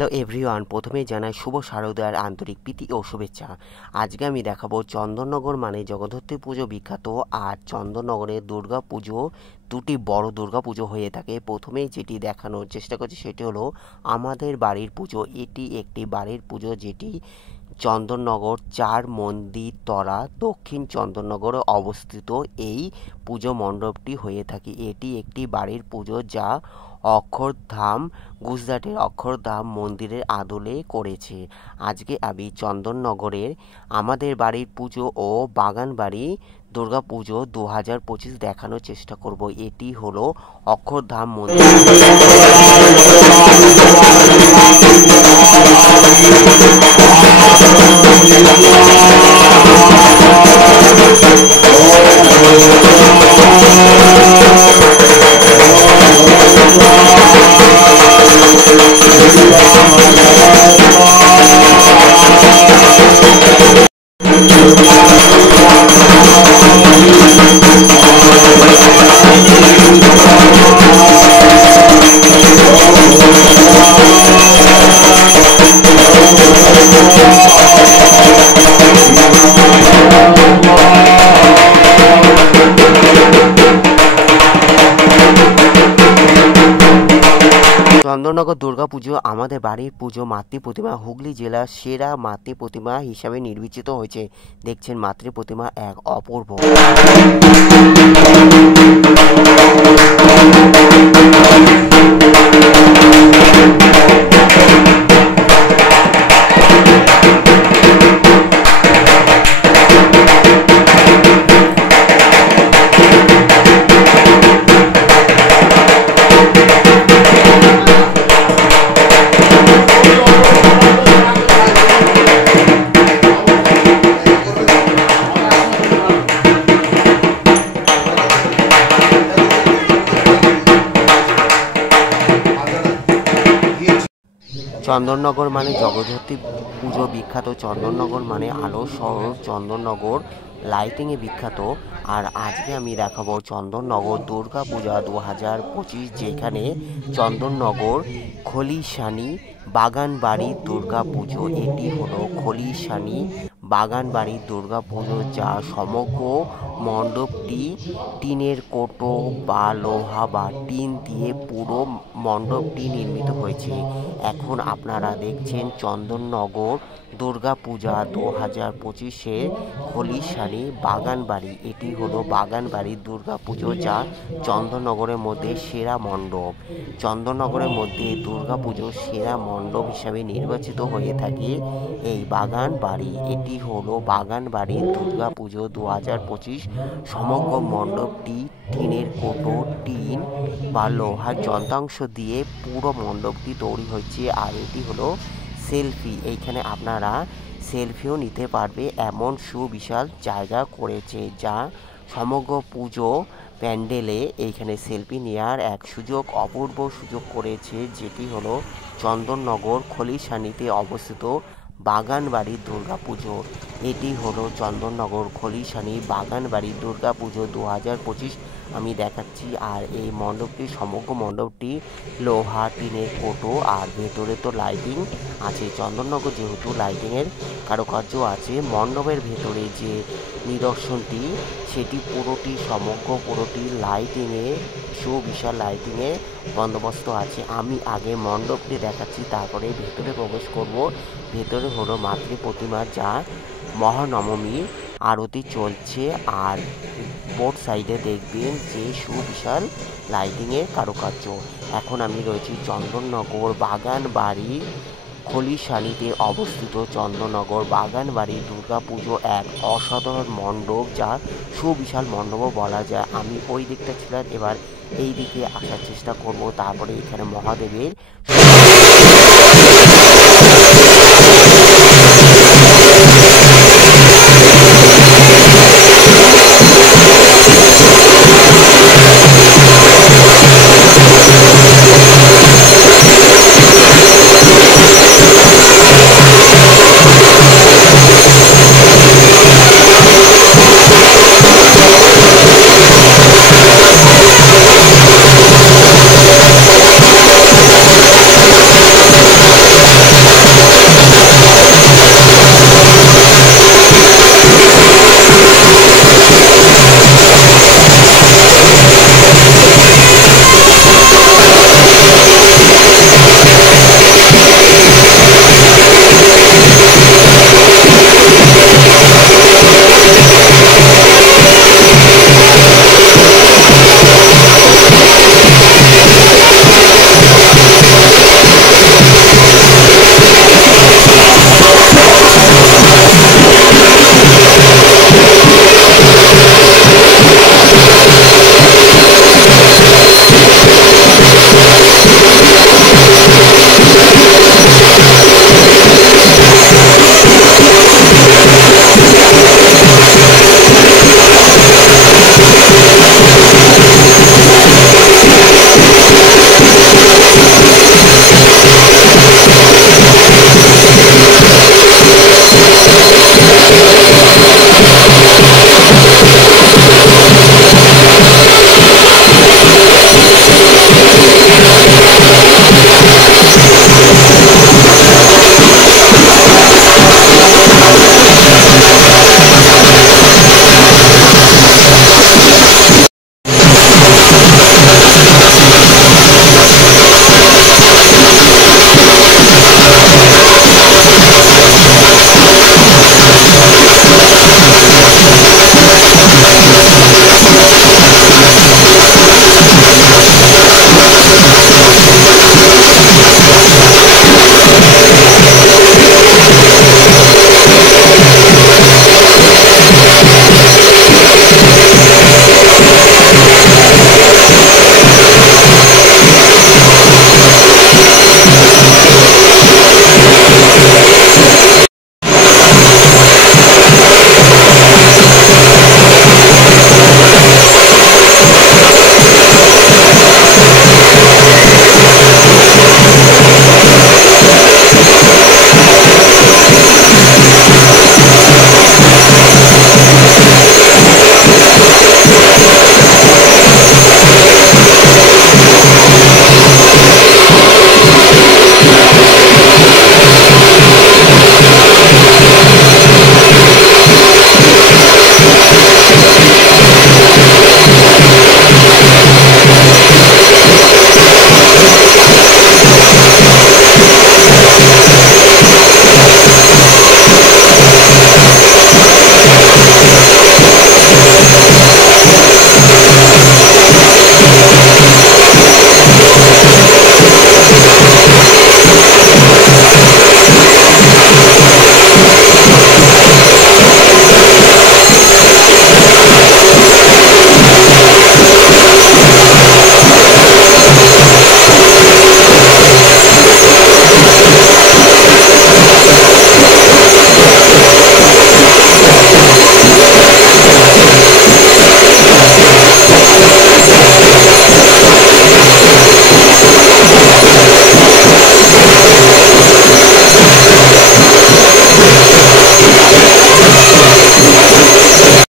Hello everyone, প্রথমেই জানাই শুভ শারদীয়ার আন্তরিক প্রীতি ও শুভেচ্ছা। আজকে আমি দেখাবো চন্দননগর মানে জগদ্ধাত্রী পুজো বিখ্যাত, আর চন্দননগরে দুর্গা পুজো দুটি বড় দুর্গা পুজো হয়ে থাকে। প্রথমেই যেটি দেখানোর চেষ্টা করছি সেটি হলো আমাদের বাড়ির পুজো। এটি একটি বাড়ির পুজো যেটি চন্দননগর চার মন্দির তলা দক্ষিণ চন্দননগরে অবস্থিত এই পুজো মণ্ডপটি হয়ে থাকে। এটি একটি বাড়ির পুজো যা অক্ষরধাম গুজরাটের অক্ষরধাম মন্দিরের আদলে করেছে। আজকে আমি চন্দননগরের আমাদের বাড়ির পুজো ও বাগানবাড়ি দুর্গা পুজো 2025 দেখানোর চেষ্টা করব। এটি হলো অক্ষরধাম মন্দির। চন্দননগর দুর্গাপুজো আমাদের বাড়ির পুজো মাতৃ প্রতিমা হুগলি জেলার সেরা মাতৃ প্রতিমা হিসাবে নির্বাচিত হয়েছে। দেখছেন মাতৃ প্রতিমা এক অপূর্ব। চন্দননগর মানে জগদ্ধাত্রী পুজো বিখ্যাত। চন্দননগর মানে আলো শহর। চন্দননগর লাইটিংয়ে বিখ্যাত। আর আজকে আমি দেখাবো চন্দননগর দুর্গা পূজা 2025, যেখানে চন্দননগর খলিশানি বাগানবাড়ি দুর্গা পুজো। এটি হলো খলিশানি বাগানবাড়ি দুর্গা পুজো, যা সমগ্র মণ্ডপটি টিনের কোটো বা লোহা বা টিন দিয়ে পুরো মণ্ডপটি নির্মিত হয়েছে। এখন আপনারা দেখছেন চন্দননগর দুর্গা পূজা 2025-এর খলিশানি বাগানবাড়ি। এটি হলো বাগানবাড়ি দুর্গা পুজো, যা চন্দননগরের মধ্যে সেরা মণ্ডপ। চন্দননগরের মধ্যে দুর্গা পুজো সেরা মণ্ডপ হিসাবে নির্বাচিত হয়ে থাকে এই বাগানবাড়ি। এটি হলো বাগানবাড়ি দুর্গা পুজো 2025। সমগ্র মণ্ডপটি টিনের কোটো, টিন বা লোহার যন্ত্রাংশ দিয়ে পুরো মণ্ডপটি তৈরি হয়েছে। আর এটি হলো সেলফি। এইখানে আপনারা সেলফিও নিতে পারবে এমন সুবিশাল জায়গা করেছে, যা সমগ্র পুজো প্যান্ডেলে এইখানে সেলফি নেওয়ার এক সুযোগ, অপূর্ব সুযোগ করেছে, যেটি হলো চন্দননগর খলিশানিতে অবস্থিত বাগানবাড়ি দুর্গা পুজো। এটি হলো চন্দননগর খলিশানি বাগানবাড়ি দুর্গা পুজো 2025 আমি দেখাচ্ছি। আর এই মণ্ডপটি সমগ্র মণ্ডপটি লোহা টিনের কোটো, আর ভেতরে তো লাইটিং আছে। চন্দননগর যেহেতু লাইটিংয়ের কারুকার্য আছে, মণ্ডপের ভেতরে যে নিদর্শনটি সেটি পুরোটি লাইটিংয়ে সুবিশাল লাইটিংয়ে বন্দোবস্ত আছে। আমি আগে মণ্ডপটি দেখাচ্ছি, তারপরে ভেতরে প্রবেশ করব। ভেতরে হলো মাতৃ প্রতিমা, যা মহানবমী আরতি চলছে। আর বোর্ড সাইডে দেখবেন যে সুবিশাল লাইটিংয়ের কারুকার্য। এখন আমি রয়েছি চন্দননগর বাগানবাড়ি খলিশানিতে অবস্থিত চন্দননগর বাগানবাড়ি দুর্গা পুজো এক অসাধারণ মণ্ডপ, যা সুবিশাল মণ্ডপও বলা যায়। আমি ওই দিকটা ছিলাম, এবার এই দিকে আসার চেষ্টা করব। তারপরে এখানে মহাদেবের